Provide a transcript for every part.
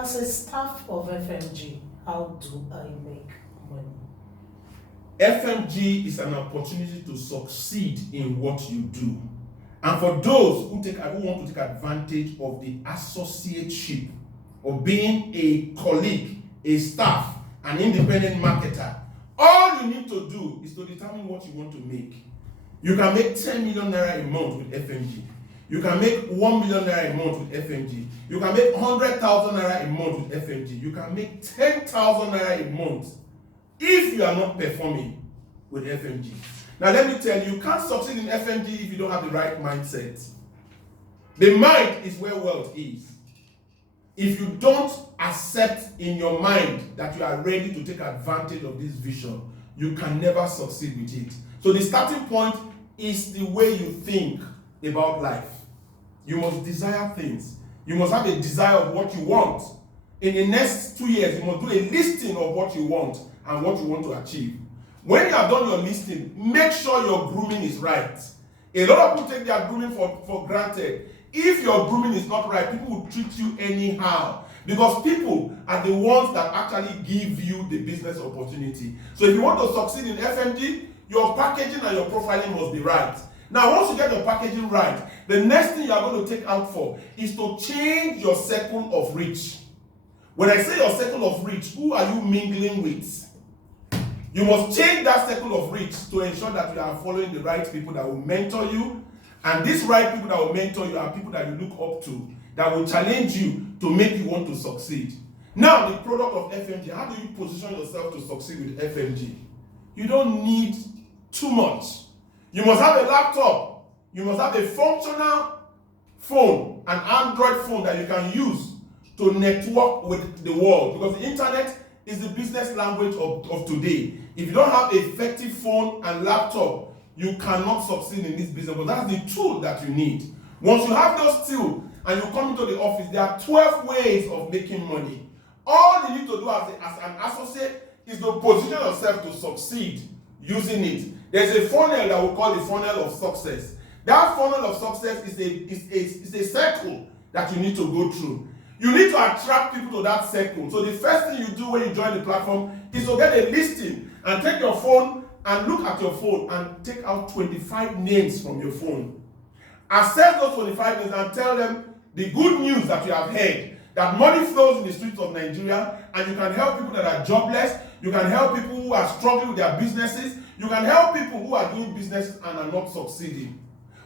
As a staff of FMG, how do I make money? FMG is an opportunity to succeed in what you do. And for those who want to take advantage of the associateship of being a colleague, a staff, an independent marketer, all you need to do is to determine what you want to make. You can make 10 million naira a month with FMG. You can make 1 million naira a month with FMG. You can make 100,000 naira a month with FMG. You can make 10,000 naira a month if you are not performing with FMG. Now let me tell you, you can't succeed in FMG if you don't have the right mindset. The mind is where wealth is. If you don't accept in your mind that you are ready to take advantage of this vision, you can never succeed with it. So the starting point is the way you think about life. You must desire things. You must have a desire of what you want. In the next 2 years, you must do a listing of what you want and what you want to achieve. When you have done your listing, make sure your grooming is right. A lot of people take their grooming for granted. If your grooming is not right, people will treat you anyhow. Because people are the ones that actually give you the business opportunity. So if you want to succeed in FMG, your packaging and your profiling must be right. Now, once you get your packaging right, the next thing you are going to take out for is to change your circle of reach. When I say your circle of reach, who are you mingling with? You must change that circle of reach to ensure that you are following the right people that will mentor you. And these right people that will mentor you are people that you look up to, that will challenge you to make you want to succeed. Now, the product of FMG, how do you position yourself to succeed with FMG? You don't need too much. You must have a laptop. You must have a functional phone, an Android phone that you can use to network with the world. Because the internet is the business language of today. If you don't have an effective phone and laptop, you cannot succeed in this business. But that's the tool that you need. Once you have those tools and you come into the office, there are 12 ways of making money. All you need to do as an associate is to position yourself to succeed using it. There's a funnel that we call the funnel of success. That funnel of success is a circle that you need to go through. You need to attract people to that circle. So the first thing you do when you join the platform is to get a listing and take your phone and look at your phone and take out 25 names from your phone. Assess those 25 names and tell them the good news that you have heard, that money flows in the streets of Nigeria, and you can help people that are jobless. You can help people who are struggling with their businesses. You can help people who are doing business and are not succeeding.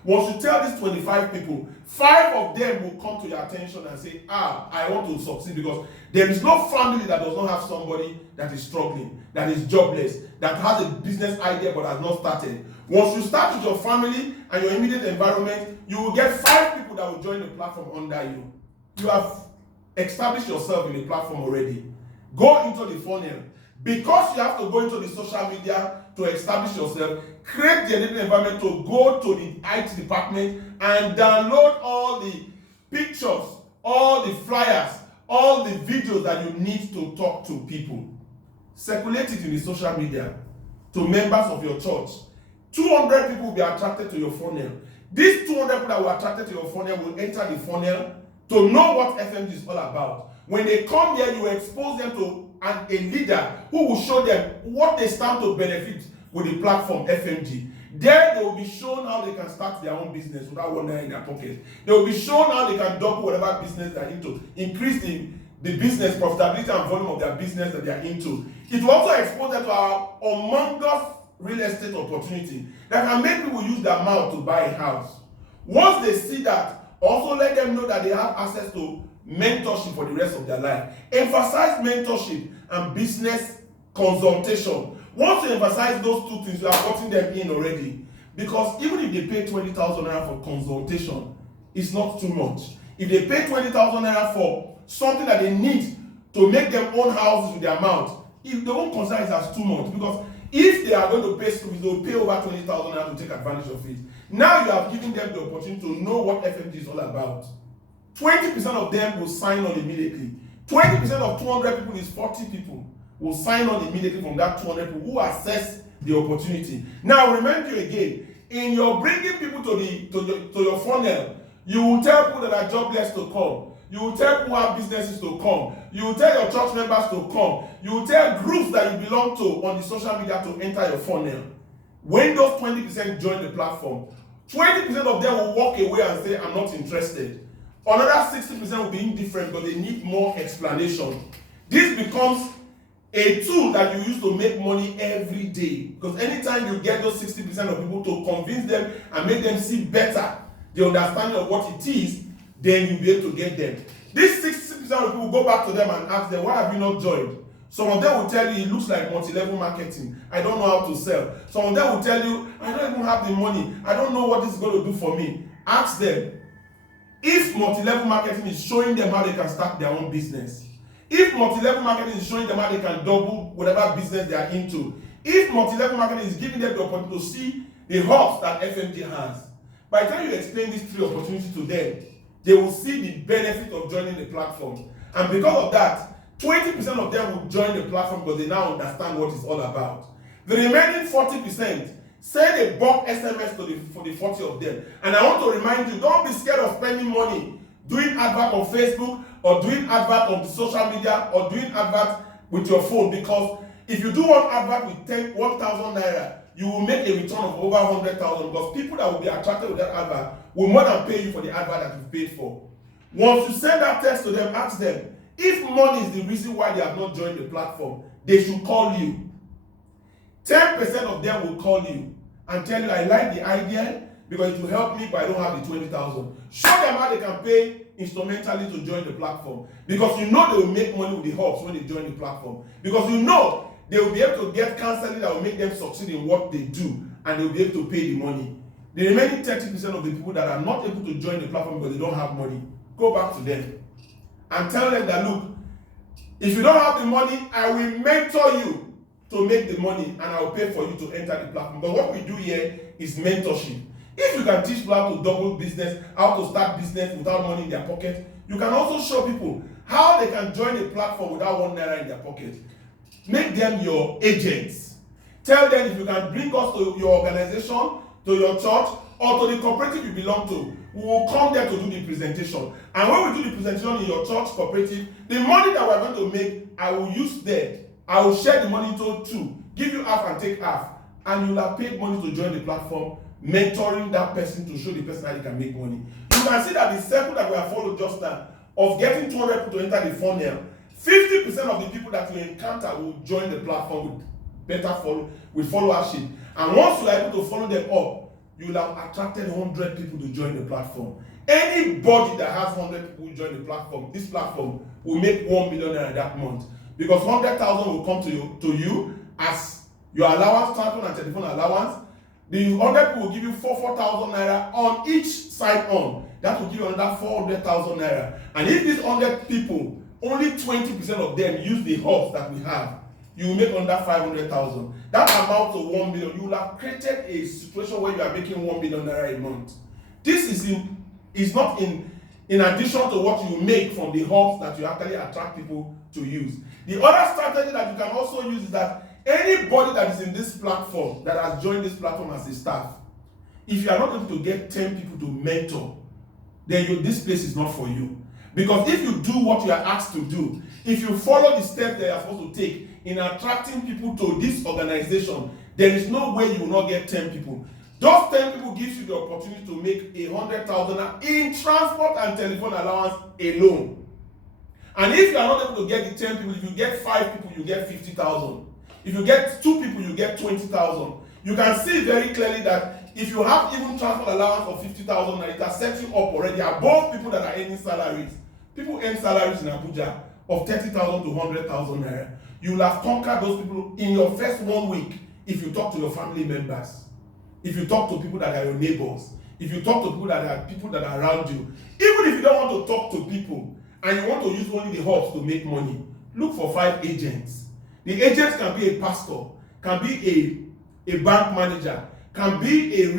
Once you tell these 25 people, 5 of them will come to your attention and say, I want to succeed, because there is no family that does not have somebody that is struggling, that is jobless, that has a business idea but has not started. Once you start with your family and your immediate environment, you will get 5 people that will join the platform under you. You have established yourself in the platform already. Go into the funnel. Because you have to go into the social media to establish yourself, create the enabling environment to go to the IT department and download all the pictures, all the flyers, all the videos that you need to talk to people. Circulate it in the social media to members of your church. 200 people will be attracted to your funnel. These 200 people that were attracted to your funnel will enter the funnel to know what FMG is all about. When they come here, you expose them to a leader who will show them what they stand to benefit with the platform FMG. There they will be shown how they can start their own business without one naira in their pocket. They will be shown how they can double whatever business they are into, increase the business profitability and volume of their business that they are into. It will also expose them to our humongous real estate opportunity that can make people use their mouth to buy a house. Once they see that, also let them know that they have access to mentorship for the rest of their life. Emphasize mentorship and business consultation. Once you emphasize those two things, you are putting them in already. Because even if they pay 20,000 naira for consultation, it's not too much. If they pay 20,000 naira for something that they need to make them own houses with their mouth, if they won't consider it as too much. Because if they are going to pay school fees, they will pay over 20,000 naira to take advantage of it. Now you have given them the opportunity to know what FMG is all about. 20% of them will sign on immediately. 20% of 200 people is 40 people will sign on immediately from that 200 people who assess the opportunity. Now, I remind you again, in your bringing people to your funnel, you will tell people that are jobless to come. You will tell people who have businesses to come. You will tell your church members to come. You will tell groups that you belong to on the social media to enter your funnel. When those 20% join the platform, 20% of them will walk away and say, I'm not interested. Another 60% will be indifferent, but they need more explanation. This becomes a tool that you use to make money every day. Because anytime you get those 60% of people to convince them and make them see better the understanding of what it is, then you'll be able to get them. This 60% of people go back to them and ask them, why have you not joined? Some of them will tell you it looks like multi-level marketing. I don't know how to sell. Some of them will tell you, I don't even have the money. I don't know what this is going to do for me. Ask them. If multi-level marketing is showing them how they can start their own business, if multi-level marketing is showing them how they can double whatever business they are into, if multi-level marketing is giving them the opportunity to see the hubs that FMG has, by the time you explain these three opportunities to them, they will see the benefit of joining the platform. And because of that, 20% of them will join the platform because they now understand what it's all about. The remaining 40% say they bought SMS for the 40 of them. And I want to remind you, don't be scared of spending money doing advert on Facebook or doing advert on the social media or doing advert with your phone, because if you do one advert with 1,000 naira, you will make a return of over 100,000, because people that will be attracted with that advert will more than pay you for the advert that you paid for. Once you send that text to them, ask them, if money is the reason why they have not joined the platform, they should call you. 10% of them will call you and tell you, I like the idea because it will help me, but I don't have the 20,000. Show them how they can pay instrumentally to join the platform, because you know they will make money with the hubs when they join the platform, because you know they will be able to get counseling that will make them succeed in what they do, and they will be able to pay the money. The remaining 30% of the people that are not able to join the platform because they don't have money, go back to them and tell them that, look, if you don't have the money, I will mentor you to make the money, and I will pay for you to enter the platform. But what we do here is mentorship. If you can teach people how to double business, how to start business without money in their pocket, you can also show people how they can join a platform without 1 naira in their pocket. Make them your agents. Tell them, if you can bring us to your organization, to your church, or to the cooperative you belong to, we will come there to do the presentation. And when we do the presentation in your church cooperative, the money that we're going to make, I will use there. I will share the money into two, give you half and take half, and you'll have paid money to join the platform, mentoring that person to show the person how they can make money. You can see that the circle that we have followed just now, of getting 200 people to enter the funnel, 50% of the people that you encounter will join the platform with followership. And once you are able to follow them up, you will have attracted 100 people to join the platform. Anybody that has 100 people join the platform, this platform will make 1 million naira that month. Because 100,000 will come to you as your allowance, transport and telephone allowance. The 100 people will give you 4,000 naira on each side on. That will give you another 400,000 naira. And if these 100 people, only 20% of them use the hubs that we have, you will make under 500,000. That amounts to 1 million. You will have created a situation where you are making 1 million naira a month. This is not in addition to what you make from the hubs that you actually attract people to use. The other strategy that you can also use is that anybody that is in this platform, that has joined this platform as a staff, if you are not able to get 10 people to mentor, then this place is not for you. Because if you do what you are asked to do, if you follow the steps that you are supposed to take in attracting people to this organization, there is no way you will not get 10 people. Those 10 people gives you the opportunity to make 100,000 in transport and telephone allowance alone. And if you are not able to get the 10 people, if you get 5 people, you get 50,000. If you get 2 people, you get 20,000. You can see very clearly that if you have even transport allowance of 50,000, it has set you up already above people that are earning salaries. People earn salaries in Abuja of 30,000 to 100,000 naira. You will have conquered those people in your first 1 week if you talk to your family members, if you talk to people that are your neighbors, if you talk to people that are around you. Even if you don't want to talk to people and you want to use only the hubs to make money, look for 5 agents. The agents can be a pastor, can be a bank manager, can be a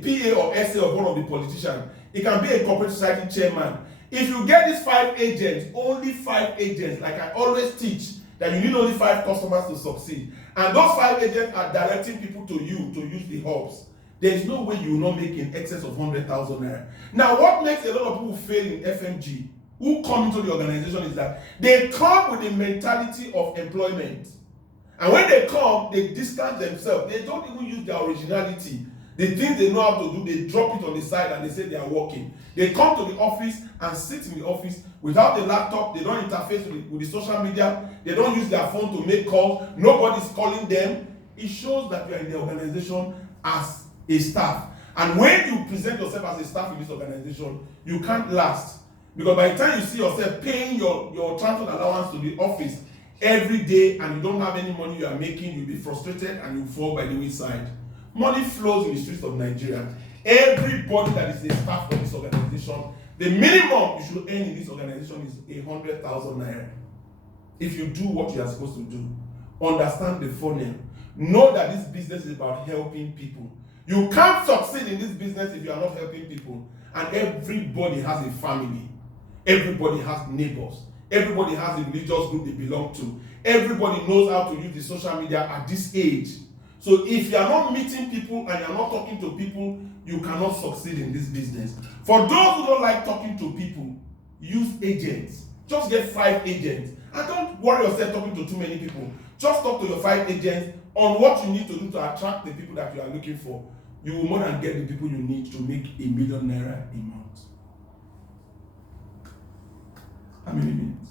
PA or SA of one of the politicians. It can be a corporate society chairman. If you get these 5 agents, only 5 agents, like I always teach, that you need only 5 customers to succeed. And those 5 agents are directing people to you to use the hubs. there is no way you will not make in excess of 100,000 naira. Now, what makes a lot of people fail in FMG who come into the organization is that they come with the mentality of employment. And when they come, they distance themselves. They don't even use their originality. The things they know how to do, they drop it on the side and they say they are working. They come to the office and sit in the office without the laptop. They don't interface with the social media. They don't use their phone to make calls. Nobody's calling them. It shows that you are in the organization as a staff. And when you present yourself as a staff in this organization, you can't last. Because by the time you see yourself paying your transport allowance to the office every day and you don't have any money you are making, you'll be frustrated and you'll fall by the wayside. Money flows in the streets of Nigeria. Everybody that is a staff of this organization, the minimum you should earn in this organization is 100,000 naira. If you do what you are supposed to do, understand the funnel. Know that this business is about helping people. You can't succeed in this business if you are not helping people. And everybody has a family. Everybody has neighbors. Everybody has a religious group they belong to. Everybody knows how to use the social media at this age. So if you are not meeting people and you are not talking to people, you cannot succeed in this business. For those who don't like talking to people, use agents. Just get 5 agents. And don't worry yourself talking to too many people. Just talk to your 5 agents on what you need to do to attract the people that you are looking for. You will more than get the people you need to make ₦1 million a month. How many minutes?